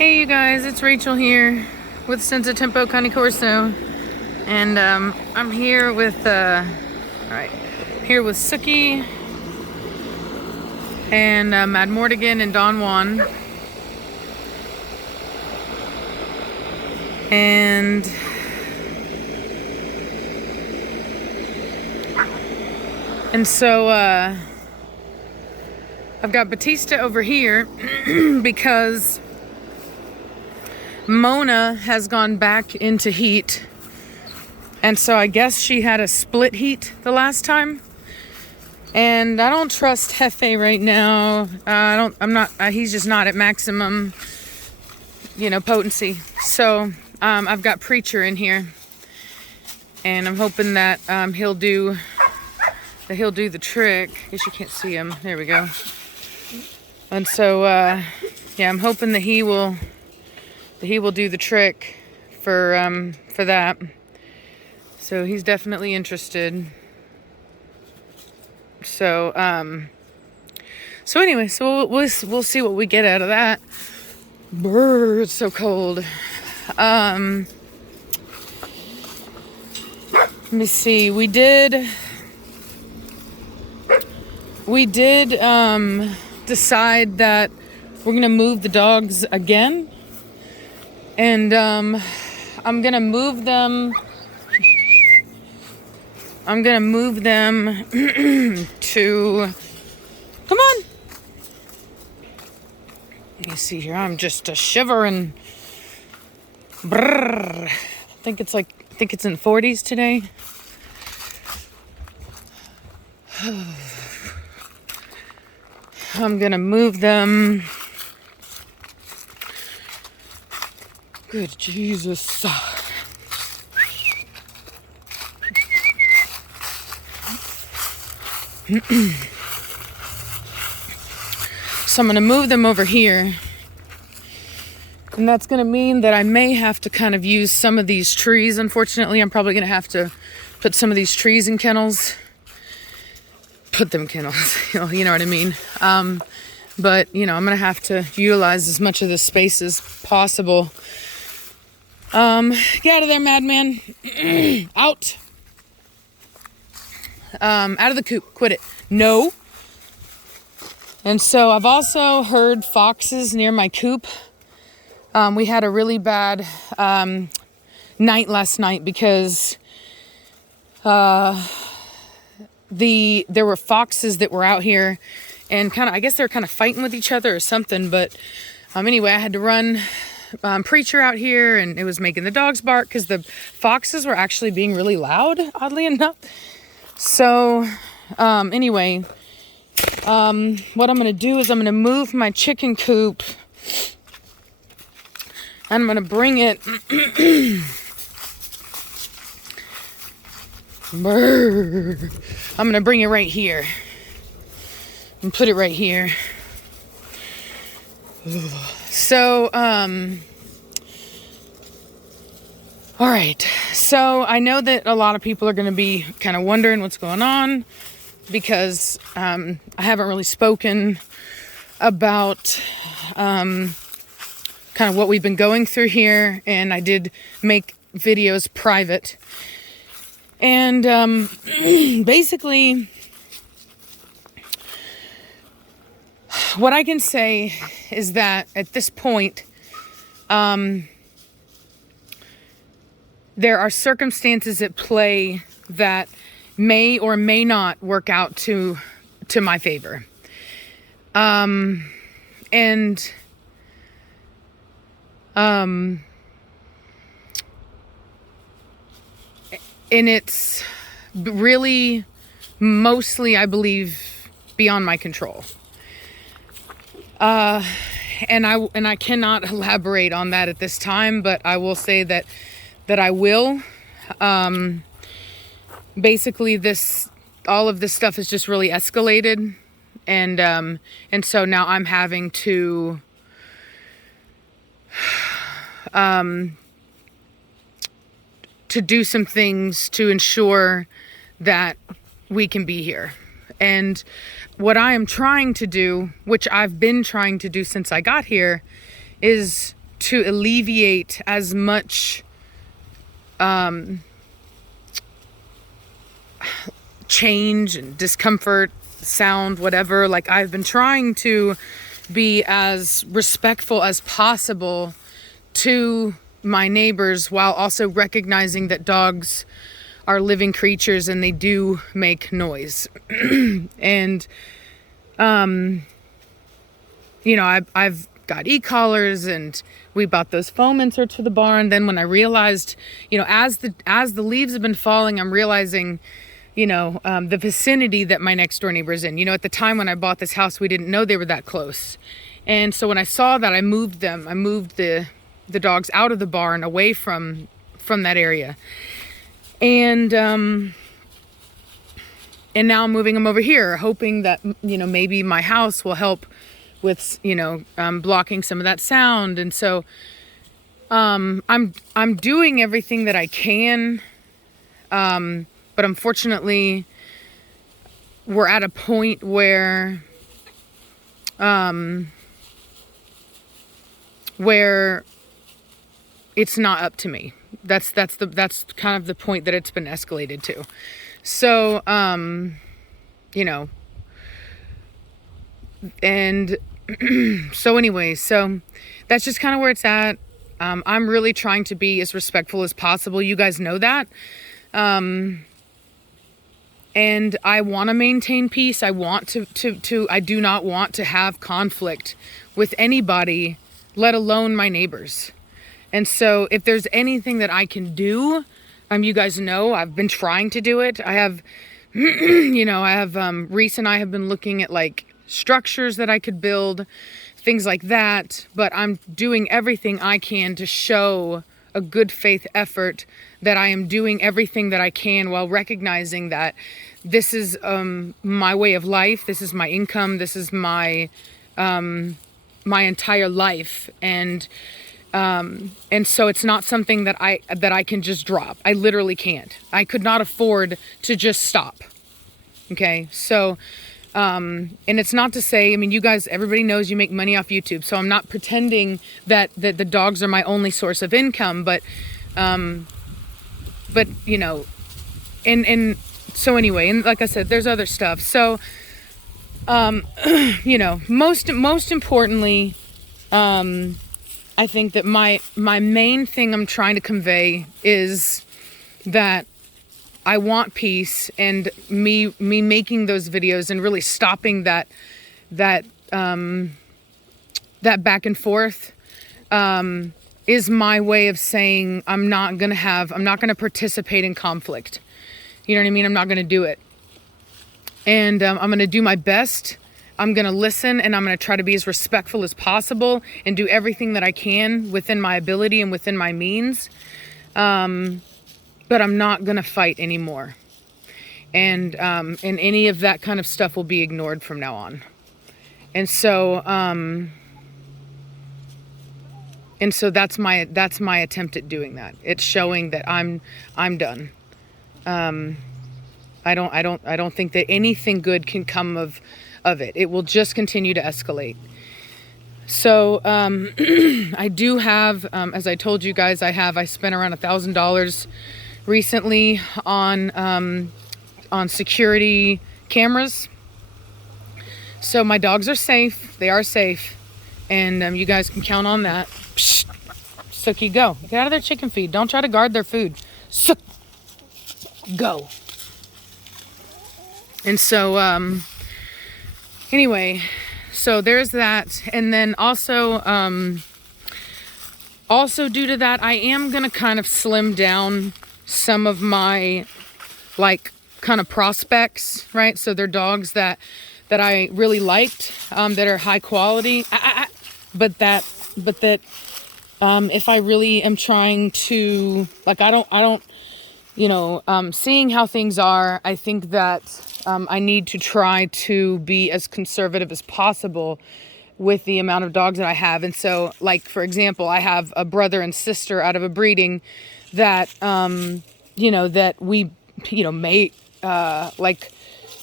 Hey you guys, it's Rachel here with Senza Tempo Cane Corso, and I'm here with here with Suki and Mad Mortigan and Don Juan, and so I've got Batista over here because Mona has gone back into heat, and so I guess she had a split heat the last time, and I don't trust Hefe right now. He's just not at maximum, potency. So I've got Preacher in here, and I'm hoping that he'll do the trick. I guess you can't see him. There we go. And so I'm hoping that he will do the trick for that. So he's definitely interested. So anyway, we'll see what we get out of that. Brr, it's so cold. Let me see. We did decide that we're gonna move the dogs again. And I'm gonna move them to, come on. You see here, I'm just a shivering. Brrr. I think it's in 40s today. I'm gonna move them. Good Jesus. So I'm going to move them over here. And that's going to mean that I may have to kind of use some of these trees. Unfortunately, I'm probably going to have to put some of these trees in kennels. Put them kennels, you know what I mean? But, I'm going to have to utilize as much of this space as possible. Get out of there, madman. Out. Out of the coop. Quit it. No. And so I've also heard foxes near my coop. We had a really bad night last night because there were foxes that were out here, and I guess they were kind of fighting with each other or something. But anyway, I had to run Preacher out here, and it was making the dogs bark because the foxes were actually being really loud, oddly enough. So anyway, what I'm going to do is I'm going to move my chicken coop, and I'm going to bring it I'm going to bring it right here and put it right here. So, all right. So I know that a lot of people are going to be kind of wondering what's going on because I haven't really spoken about kind of what we've been going through here, and I did make videos private. And basically, what I can say is that at this point, there are circumstances at play that may or may not work out to my favor. And it's really mostly, I believe, beyond my control. And I cannot elaborate on that at this time, but I will say that I will. Basically, all of this stuff has just really escalated, and so now I'm having to do some things to ensure that we can be here. And what I am trying to do, which I've been trying to do since I got here, is to alleviate as much change and discomfort, sound, whatever. Like, I've been trying to be as respectful as possible to my neighbors while also recognizing that dogs are living creatures and they do make noise. And you know, I've got e-collars, and we bought those foam inserts for the barn. Then when I realized, you know, as the leaves have been falling, I'm realizing, you know, the vicinity that my next door neighbor is in. You know, at the time when I bought this house, we didn't know they were that close. And so when I saw that, I moved the dogs out of the barn, away from that area. And now I'm moving them over here, hoping that, you know, maybe my house will help with, you know, blocking some of that sound. And so I'm doing everything that I can, but unfortunately we're at a point where it's not up to me. That's kind of the point that it's been escalated to. So you know, and so anyway, so that's just kind of where it's at. I'm really trying to be as respectful as possible. You guys know that. And I want to maintain peace. I want to I do not want to have conflict with anybody, let alone my neighbors. And so if there's anything that I can do, you guys know I've been trying to do it. I have, you know, Reese and I have been looking at like structures that I could build, things like that. But I'm doing everything I can to show a good faith effort that I am doing everything that I can, while recognizing that this is my way of life. This is my income. This is my my entire life. And so it's not something that I can just drop. I literally can't. I could not afford to just stop. Okay. So, and it's not to say, I mean, you guys, everybody knows you make money off YouTube. So I'm not pretending that the dogs are my only source of income, but you know, and so anyway, and like I said, there's other stuff. So, you know, most importantly, I think that my main thing I'm trying to convey is that I want peace, and me making those videos and really stopping that back and forth is my way of saying I'm not going to participate in conflict. You know what I mean? I'm not going to do it. And I'm going to do my best. I'm going to listen, and I'm going to try to be as respectful as possible and do everything that I can within my ability and within my means. But I'm not going to fight anymore. And any of that kind of stuff will be ignored from now on. And so that's my attempt at doing that. It's showing that I'm done. I don't think that anything good can come of it. It will just continue to escalate. So I do have, as I told you guys, I spent around $1,000 recently on security cameras. So my dogs are safe. They are safe, and you guys can count on that. Psst. Sookie, go. Get out of their chicken feed. Don't try to guard their food. Sook. Go. And so anyway, so there's that. And then also due to that, I am going to kind of slim down some of my like kind of prospects, right? So they're dogs that I really liked, that are high quality, but that if I really am trying to, like, I don't, you know, seeing how things are, I think that I need to try to be as conservative as possible with the amount of dogs that I have. And so, like, for example, I have a brother and sister out of a breeding that, you know, that we, you know, may, like,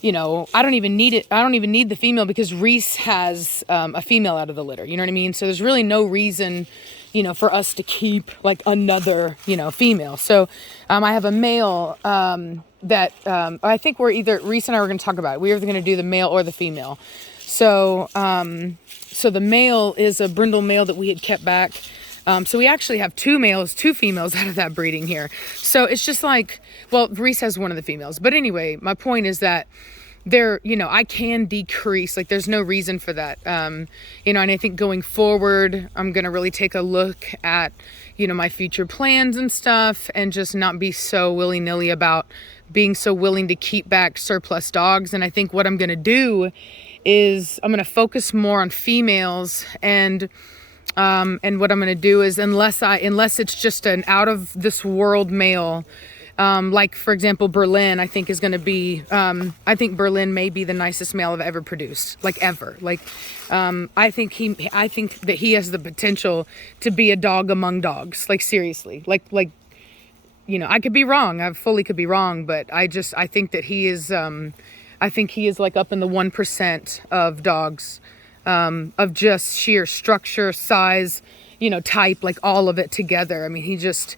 you know, I don't even need it. I don't even need the female because Reese has a female out of the litter. You know what I mean? So there's really no reason for us to keep like another, female. So I have a male that I think we're either, Reese and I were going to talk about it. We're either going to do the male or the female. So the male is a brindle male that we had kept back. So we actually have 2 females out of that breeding here. So it's just like, well, Reese has one of the females. But anyway, my point is that I can decrease, like there's no reason for that. And I think going forward, I'm going to really take a look at, my future plans and stuff, and just not be so willy-nilly about being so willing to keep back surplus dogs. And I think what I'm going to do is I'm going to focus more on females, and what I'm going to do is unless it's just an out of this world male, like for example, Berlin, I think is going to be, I think Berlin may be the nicest male I've ever produced, like ever. Like, I think that he has the potential to be a dog among dogs. Like seriously, like, I could be wrong. I fully could be wrong, but I think that he is, I think he is like up in the 1% of dogs, of just sheer structure, size, type, like all of it together. I mean, he just,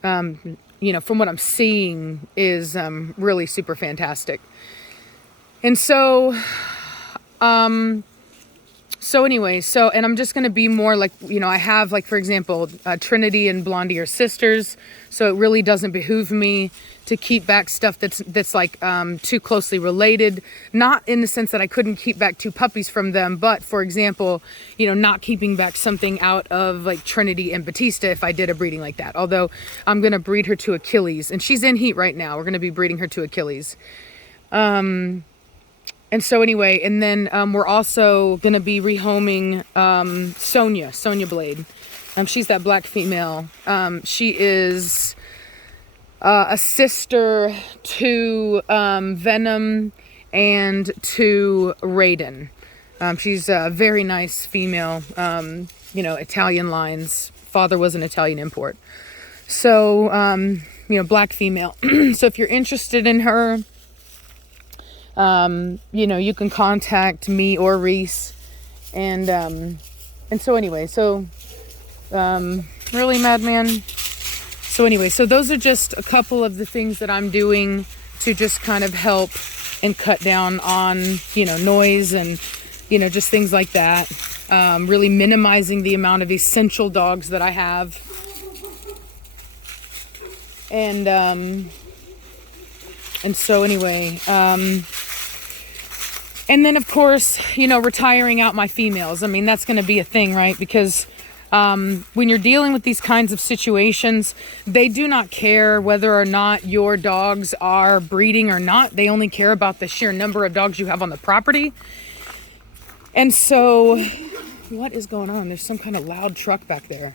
from what I'm seeing is, really super fantastic. And so anyway, and I'm just going to be more like, I have like, for example, Trinity and Blondie are sisters. So it really doesn't behoove me to keep back stuff that's like, too closely related, not in the sense that I couldn't keep back 2 puppies from them, but for example, not keeping back something out of like Trinity and Batista if I did a breeding like that. Although I'm going to breed her to Achilles, and she's in heat right now. We're going to be breeding her to Achilles. And so anyway, and then we're also going to be rehoming Sonia Blade. She's that black female. She is a sister to Venom and to Raiden. She's a very nice female, Italian lines. Father was an Italian import. So, black female. So if you're interested in her, you can contact me or Reese. And so anyway, really, Madman. So anyway, so those are just a couple of the things that I'm doing to just kind of help and cut down on, noise and, just things like that. Really minimizing the amount of essential dogs that I have. And so anyway, and then of course, retiring out my females. I mean, that's going to be a thing, right? Because when you're dealing with these kinds of situations, they do not care whether or not your dogs are breeding or not. They only care about the sheer number of dogs you have on the property. And so, what is going on? There's some kind of loud truck back there.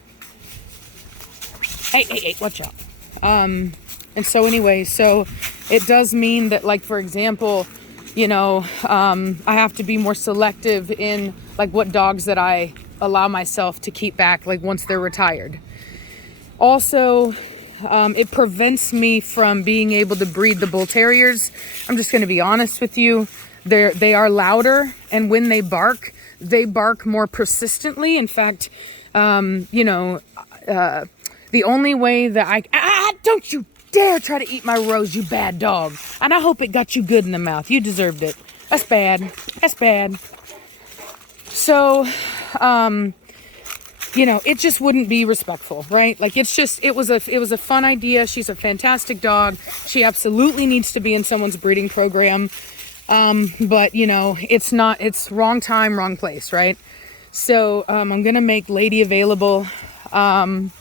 Hey, watch out. And so anyway, so it does mean that, like, for example, I have to be more selective in like what dogs that I allow myself to keep back, like once they're retired. Also, it prevents me from being able to breed the bull terriers. I'm just going to be honest with you. They are louder, and when they bark more persistently. In fact, the only way that don't you dare try to eat my rose, you bad dog. And I hope it got you good in the mouth. You deserved it. That's bad. So, it just wouldn't be respectful, right? Like, it was a fun idea. She's a fantastic dog. She absolutely needs to be in someone's breeding program. But it's wrong time, wrong place, right? So, I'm going to make Lady available. And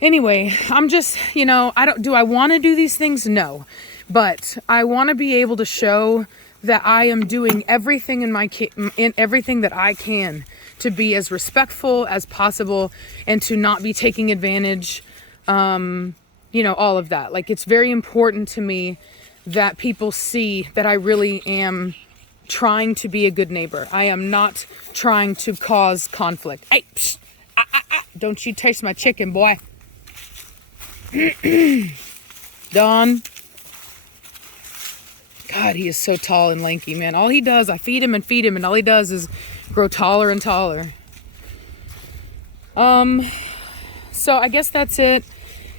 anyway, I'm just, do I want to do these things? No, but I want to be able to show that I am doing everything in everything that I can to be as respectful as possible and to not be taking advantage, all of that. Like, it's very important to me that people see that I really am trying to be a good neighbor. I am not trying to cause conflict. Hey, psh, don't you taste my chicken, boy. Don. God, he is so tall and lanky, man. All he does, I feed him, and all he does is grow taller and taller. So I guess that's it.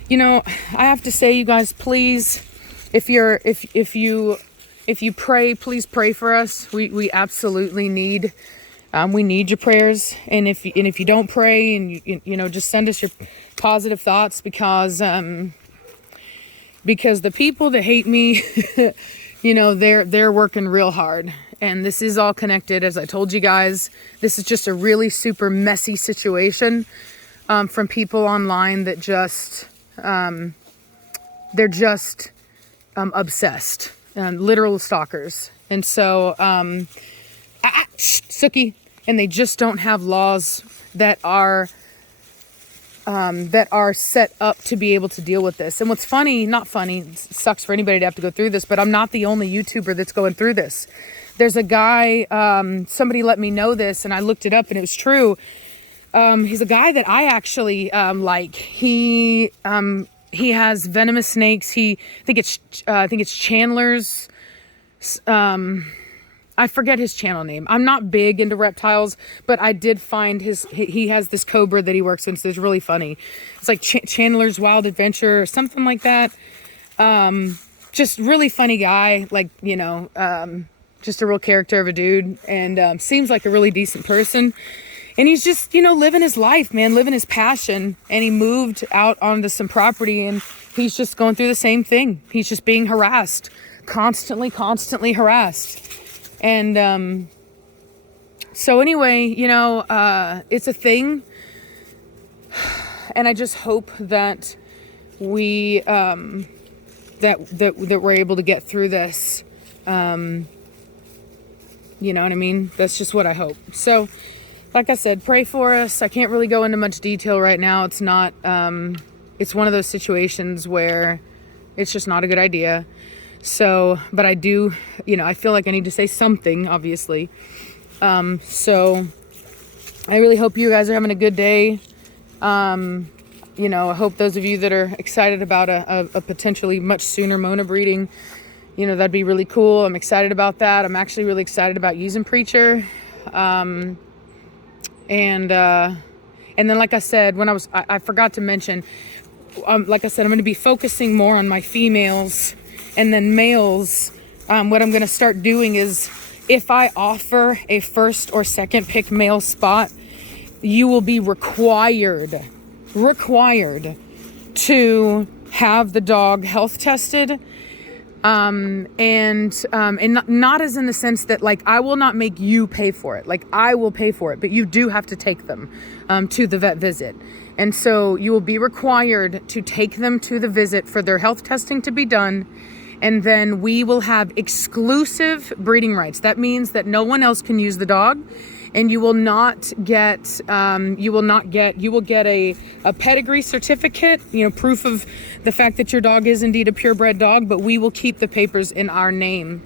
You know, I have to say, you guys, please, if you pray, please pray for us. We absolutely need, we need your prayers. And if you don't pray, and you know, just send us your positive thoughts, because the people that hate me, you know, they're working real hard. And this is all connected. As I told you guys, this is just a really super messy situation, from people online that just, they're just obsessed, literal stalkers. And so, Sookie, and they just don't have laws that are set up to be able to deal with this. And what's funny, not funny, it sucks for anybody to have to go through this, but I'm not the only YouTuber that's going through this. There's a guy, somebody let me know this, and I looked it up, and it was true. He's a guy that I actually like. He has venomous snakes. I think it's Chandler's. I forget his channel name. I'm not big into reptiles, but I did find he has this cobra that he works with. So it's really funny. It's like Chandler's Wild Adventure or something like that. Just really funny guy. Like, you know, just a real character of a dude, and seems like a really decent person. And he's just, you know, living his life, man, living his passion. And he moved out onto some property, and he's just going through the same thing. He's just being harassed, constantly harassed. And so anyway, you know, it's a thing. And I just hope that we, that we're able to get through this. You know what I mean? That's just what I hope. So, like I said, pray for us. I can't really go into much detail right now. It's not, it's one of those situations where it's just not a good idea. So, but I do, you know, I feel like I need to say something, obviously. So I really hope you guys are having a good day. You know, I hope those of you that are excited about a potentially much sooner Mona breeding, you know, that'd be really cool. I'm excited about that. I'm actually really excited about using Preacher. And then, like I said, I forgot to mention, like I said, I'm going to be focusing more on my females, and then males. What I'm going to start doing is, if I offer a first or second pick male spot, you will be required to have the dog health tested. And not as in the sense that, like, I will not make you pay for it. Like, I will pay for it, but you do have to take them to the vet visit. And so you will be required to take them to the visit for their health testing to be done. And then we will have exclusive breeding rights. That means that no one else can use the dog. And you will get a pedigree certificate, you know, proof of the fact that your dog is indeed a purebred dog, but we will keep the papers in our name.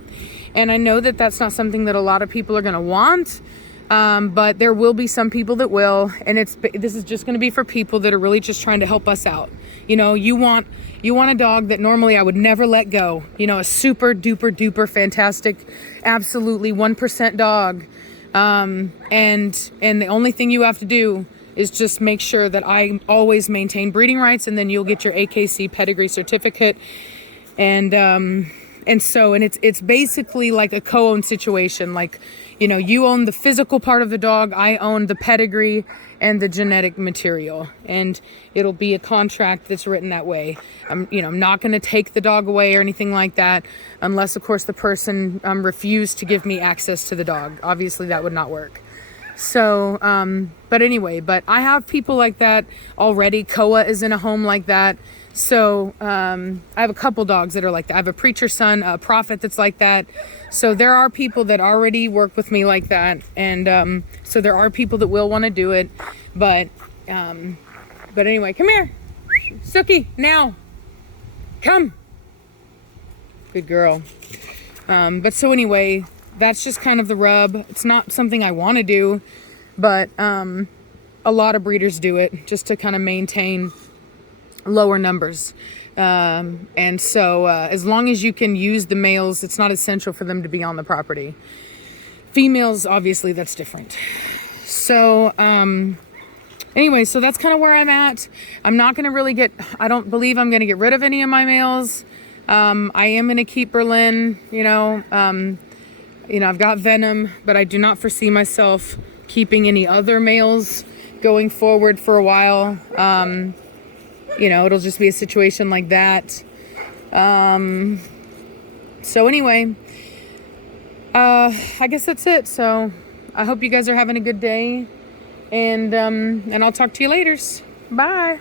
And I know that that's not something that a lot of people are going to want, but there will be some people that will. And this is just going to be for people that are really just trying to help us out. You know, you want a dog that normally I would never let go. You know, a super duper fantastic, absolutely 1% dog. And the only thing you have to do is just make sure that I always maintain breeding rights, and then you'll get your AKC pedigree certificate. And it's basically like a co-owned situation. Like, you know, you own the physical part of the dog, I own the pedigree and the genetic material, and it'll be a contract that's written that way. I'm not going to take the dog away or anything like that, unless, of course, the person refused to give me access to the dog. Obviously, that would not work. So, but I have people like that already. Koa is in a home like that. So, I have a couple dogs that are like that. I have a Preacher son, a Prophet that's like that. So there are people that already work with me like that. And, so there are people that will want to do it, but anyway, come here, Sookie, now, come, good girl. But so anyway, that's just kind of the rub. It's not something I want to do, but, a lot of breeders do it just to kind of maintain lower numbers. And so as long as you can use the males, it's not essential for them to be on the property. Females, obviously, that's different. So, anyway, so that's kind of where I'm at. I'm not going to really I don't believe I'm going to get rid of any of my males. I am going to keep Berlin, I've got Venom, but I do not foresee myself keeping any other males going forward for a while. It'll just be a situation like that. So anyway, I guess that's it. So I hope you guys are having a good day, and I'll talk to you later. Bye.